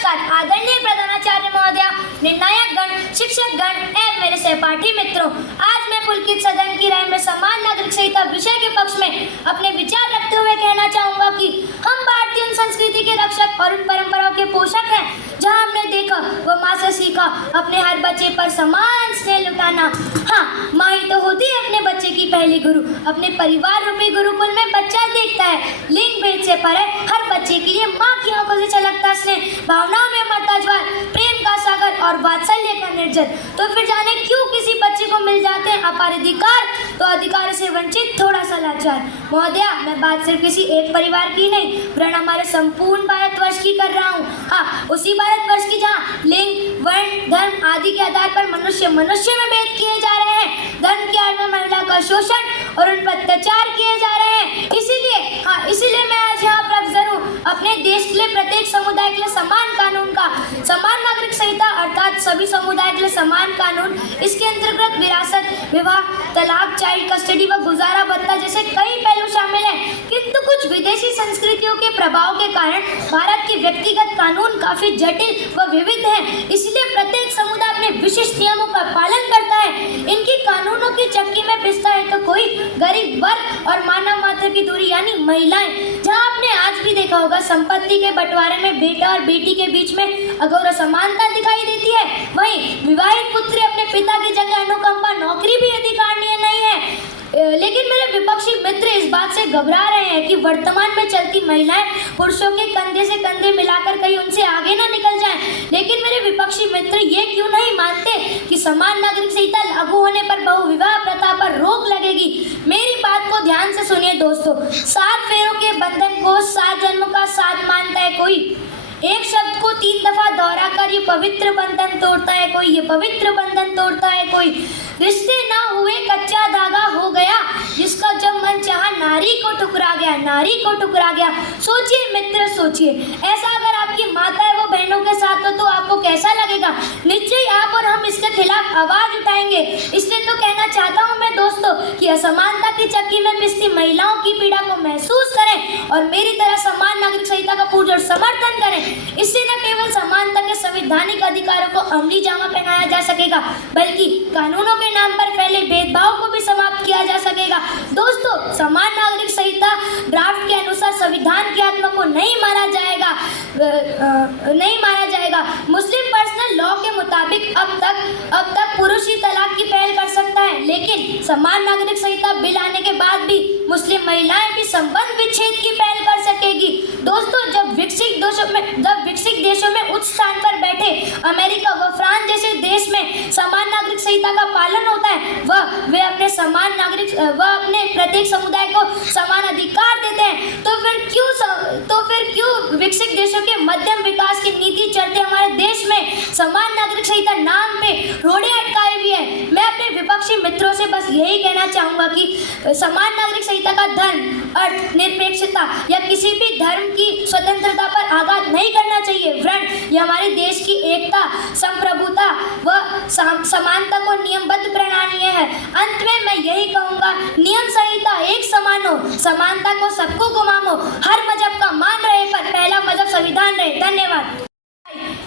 नमस्कार आदरणीय प्रधानाचार्य महोदय, निर्णायक गण, शिक्षक गण एवं मेरे सहपाठी मित्रों, आज मैं पुलकित सदन की राय में समान नागरिक संहिता विषय के पक्ष में अपने विचार रखते हुए कहना चाहूंगा कि हम भारतीय उन संस्कृति के रक्षक और उन परंपराओं के पोषक हैं जहां हमने देखा व माँ से सीखा अपने हर बच्चे पर समान स्नेह लुटाना। हाँ, माँ ही तो होती है अपने बच्चे की पहली गुरु। अपने परिवार रूपी गुरुकुल में बच्चा देखता है लिंग भेद से परे हर बच्चे के लिए माँ की आंखों से छलकता स्नेह, भावनाओं में अमरता ज्वार, प्रेम का सागर और वात्सल्य का निर्जल। तो फिर जाने क्यों किसी बच्चे को मिल जाते हैं अपार अधिकार तो अधिकार से वंचित थोड़ा सा लाचार। महोदया, मैं बात सिर्फ किसी एक परिवार की नहीं वरन हमारे संपूर्ण भारतवर्ष की कर रहा हूँ। हाँ, उसी भारतवर्ष की जहाँ लिंग, वर्ण, धर्म आदि के आधार पर मनुष्य में भेद किए जा रहे हैं, धर्म के आड़ में महिला का शोषण और उन पर अत्याचार किए जा रहे हैं। इसीलिए मैं आज यहाँ पर अवसर हूँ अपने देश के लिए प्रत्येक समुदाय के लिए समान कानून का, समान नागरिक संहिता अर्थात सभी समुदाय के लिए समान कानून। इसके अंतर्गत विरासत, विवाह, तलाक, चाइल्ड कस्टडी व गुजारा भत्ता जैसे कई पहलू शामिल हैं, किंतु कुछ विदेशी संस्कृतियों के प्रभाव के कारण भारत के व्यक्तिगत कानून काफी जटिल व विविध हैं। इसलिए प्रत्येक समुदाय अपने विशिष्ट नियमों का पालन करता है। इनकी कानूनों की चक्की में पिसता है तो कोई गरीब वर्ग और मानव मात्र की दूरी यानी महिलाएं, जहां आपने आज भी देखा होगा संपत्ति के बंटवारे में बेटा और बेटी के बीच में अघोर असमानता दिखाई देती है, वहीं विवाहित पुत्री अपने पिता की जगह अनुकंपा नौकरी भी अधिकारनीय नहीं है। लेकिन मेरे विपक्षी मित्र इस बात से घबरा रहे हैं कि वर्तमान में चलती महिलाएं पुरुषों के कंधे से कंधे मिलाकर कहीं उनसे आगे ना निकल जाएं। लेकिन मेरे विपक्षी मित्र ये क्यों नहीं मानते कि समान नागरिक संहिता लागू होने पर बहुविवाह प्रथा पर रोक लगेगी। मेरी बात को ध्यान से सुनिए दोस्तों, 7 फेरों के बंधन को 7 जन्म का साथ मानता है कोई, एक शब्द को 3 दफा दोहरा कर ये पवित्र बंधन तोड़ता है कोई, ये पवित्र बंधन तोड़ता है कोई। रिश्ते ना हुए कच्चा धागा हो गया, जिसका जब मन चाहा नारी को ठुकरा गया, नारी को ठुकरा गया। सोचिए मित्र, सोचिए, ऐसा अगर आपकी माताएं वो बहनों के साथ हो तो आपको कैसा लगेगा। निश्चय आप और हम इसके खिलाफ आवाज उठाएंगे। इसलिए तो कहना चाहता हूँ मैं दोस्तों कि असमानता की चक्की में पिसती महिलाओं की पीड़ा को महसूस करें और मेरी तरह समान नागरिक संहिता का पुरजोर समर्थन करें। इससे न केवल समानता के संवैधानिक अधिकारों को अमली जामा पहनाया जा सकेगा बल्कि कानूनों के नाम पर फैले भेदभाव को भी समाप्त किया जा सकेगा। दोस्तों, समान नागरिक संहिता ड्राफ्ट के अनुसार संविधान की आत्मा को नहीं मारा जाएगा। मुस्लिम पर्सनल लॉ के मुताबिक अब तक पुरुष ही तलाक की पहल कर सकता है, लेकिन समान नागरिक संहिता बिल आने के बाद भी मुस्लिम महिलाएं भी संबंध विच्छेद की पहल कर सकेगी। दोस्तों, जब विकसित देशों में उच्च स्थान पर बैठे अमेरिका व फ्रांस जैसे देश में समान नागरिक संहिता का पालन होता है, वे अपने प्रत्येक समुदाय को समान अधिकार देते हैं, तो फिर क्यों विकसित देशों के मध्यम विकास की नीति चलते हमारे देश में समान नागरिक संहिता नाम पे रोड़े अटकाए हुए हैं। मैं अपने विपक्षी मित्रों से बस यही कहना चाहूंगा कि समान नागरिक संहिता का धर्म, अर्थ, निरपेक्षता या किसी भी धर्म की स्वतंत्रता पर आघात नहीं करना चाहिए, वरन यह हमारे देश की एकता, संप्रभुता व समानता को नियमबद्ध प्रणाली है। अंत में मैं यही कहूँगा, नियम संहिता एक समान हो, समानता को सबको गुमामो, हर मजहब का मान रहे पर पहला मजहब संविधान रहे। धन्यवाद।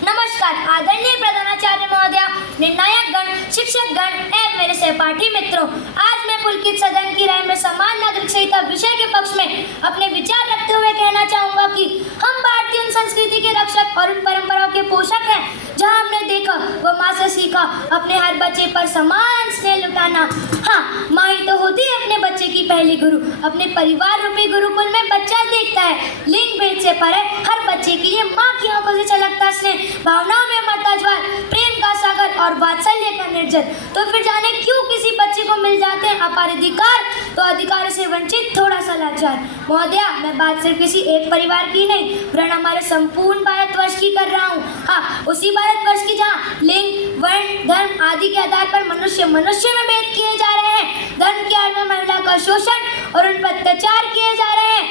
नमस्कार आदरणीय प्रधानाचार्य महोदय, निर्णायक गण, शिक्षक गण एवं मेरे सहपाठी मित्रों, आज मैं पुलकित सदन की राय में समान नागरिक संहिता विषय के पक्ष में अपने विचार रखते हुए कहना चाहूंगा कि हम भारतीय उन संस्कृति के रक्षक और उन परंपराओं के पोषक हैं जहां हमने देखा व माँ से सीखा अपने हर बच्चे पर समान स्नेह लुटाना। हाँ, माँ ही तो होती है अपने बच्चे की पहली गुरु। अपने परिवार रूपी गुरुकुल में बच्चा देखता है लिंग भेद से परे हर बच्चे के लिए माँ की आंखों से छलकता स्नेह, भावनाओं में अमरता ज्वार, प्रेम का सागर और वात्सल्य का निर्जल। तो फिर जाने क्यों किसी बच्चे को मिल जाते हैं अपार अधिकार तो अधिकार से वंचित थोड़ा सा लाचार। महोदया, मैं बात सिर्फ किसी एक परिवार की नहीं वरन हमारे संपूर्ण भारतवर्ष की कर रहा हूँ। हाँ, उसी भारतवर्ष की जहाँ लिंग, वर्ण, धर्म आदि के आधार पर मनुष्य में भेद किए जा रहे हैं, धर्म के आड़ में महिला का शोषण और उन पर अत्याचार किए जा रहे हैं।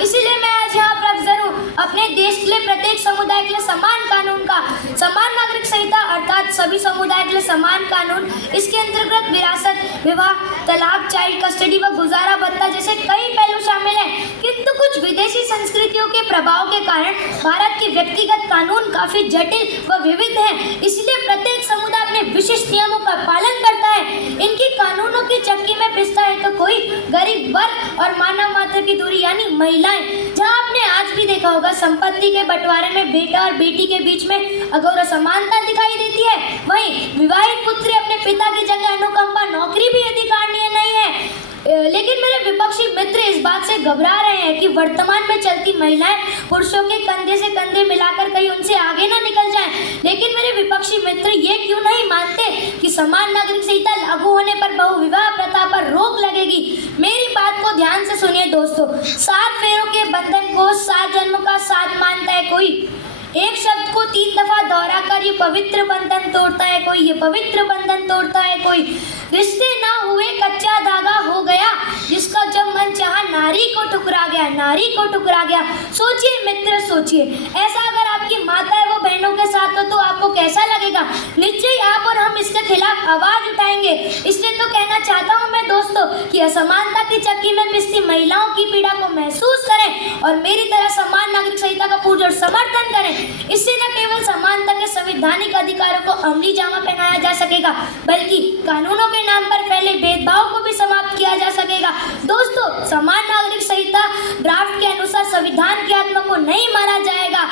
इसीलिए मैं आज यहाँ पर अवसर हूँ अपने देश के लिए प्रत्येक समुदाय के लिए समान कानून का, समान नागरिक संहिता अर्थात सभी समुदाय के लिए समान कानून। इसके अंतर्गत विरासत, विवाह, तलाक, चाइल्ड कस्टडी व गुजारा भत्ता जैसे कई पहलू शामिल हैं, किंतु कुछ विदेशी संस्कृतियों के प्रभाव के कारण भारत के व्यक्तिगत कानून काफी जटिल व विविध हैं। इसलिए प्रत्येक समुदाय अपने विशिष्ट नियमों का पालन करता है। इनकी कानूनों की चक्की में पिसता है तो कोई गरीब वर्ग और मानव मात्र की दूरी यानी महिलाएं, जहां आपने आज भी देखा होगा संपत्ति के बंटवारे में बेटा और बेटी के बीच में अघोर समानता दिखाई देती है, वहीं विवाहित पुत्री अपने पिता की जगह अनुकंपा नौकरी भी अधिकारणीय नहीं है। लेकिन मेरे विपक्षी मित्र इस बात से घबरा रहे हैं कि वर्तमान में चलती महिलाएं पुरुषों के कंधे से कंधे मिलाकर कहीं उनसे आगे ना निकल जाएं। लेकिन मेरे विपक्षी मित्र ये क्यों नहीं मानते कि समान नागरिक संहिता लागू होने पर बहुविवाह प्रथा पर रोक लगेगी। मेरी बात को ध्यान से सुनिए दोस्तों। 7 फेरों के बंधन को 7 जन्म का साथ मानता है कोई, एक शब्द को 3 दफा दोहरा कर ये पवित्र बंधन तोड़ता है कोई, ये पवित्र बंधन तोड़ता है कोई। रिश्ते ना हुए कच्चा धागा हो गया, जिसका जब मन चाहा नारी को ठुकरा गया, नारी को ठुकरा गया। सोचिए मित्र सोचिए, ऐसा अगर आपकी माताएं वो बहनों के साथ हो तो आपको कैसा लगेगा। निश्चय ही आप और हम इसके खिलाफ आवाज उठाएंगे। इसलिए तो कहना चाहता हूँ मैं दोस्तों कि असमानता की चक्की में पिसती महिलाओं की पीड़ा को महसूस करें और मेरी तरह समान नागरिक संहिता का पुरजोर समर्थन करें। इससे न केवल समानता के संवैधानिक अधिकारों को अमली जामा पहनाया जा सकेगा, बल्कि कानूनों के नाम पर फैले भेदभाव को भी समाप्त किया जा सकेगा। दोस्तों, समान नागरिक संहिता ड्राफ्ट के अनुसार संविधान की आत्मा को नहीं माना जाएगा,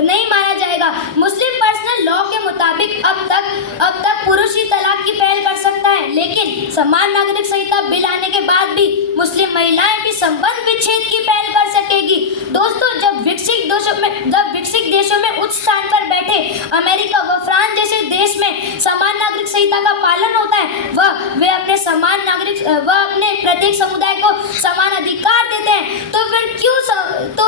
नहीं माना जाएगा। मुस्लिम पर्सनल लॉ के मुताबिक अब तक पुरुष ही तलाक की पहल कर सकता है, लेकिन समान नागरिक संहिता बिल आने के बाद भी मुस्लिम महिलाएं भी संबंध विच्छेद की पहल कर सकेगी। दोस्तों, जब विकसित देशों में उच्च स्थान पर बैठे अमेरिका व फ्रांस जैसे देश में समान नागरिक संहिता का पालन होता है, वे अपने प्रत्येक समुदाय को समान अधिकार देते हैं, तो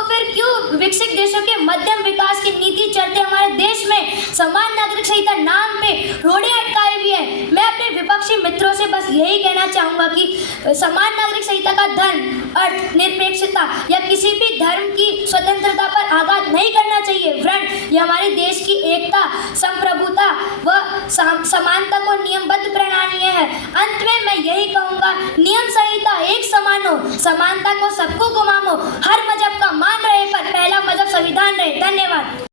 फिर क्यों विकसित देशों के मध्यम विकास की नीति चलते हमारे देश में समान नागरिक संहिता नाम पे रोड़े अटकाए हुई है। मैं अपने विपक्षी मित्रों से बस यही कहना चाहूंगा कि समान नागरिक संहिता का धर्म, अर्थ, निरपेक्षता या किसी भी धर्म की स्वतंत्रता पर आघात नहीं करना चाहिए। वर्ण यह हमारे देश की एकता, संप्रभुता व समानता को नियमबद्ध प्रणाली है। अंत में मैं यही कहूंगा, नियम संहिता एक समान हो, समानता को सबको गुमामो, हर मजहब का मान रहे पर पहला मजहब संविधान रहे। धन्यवाद।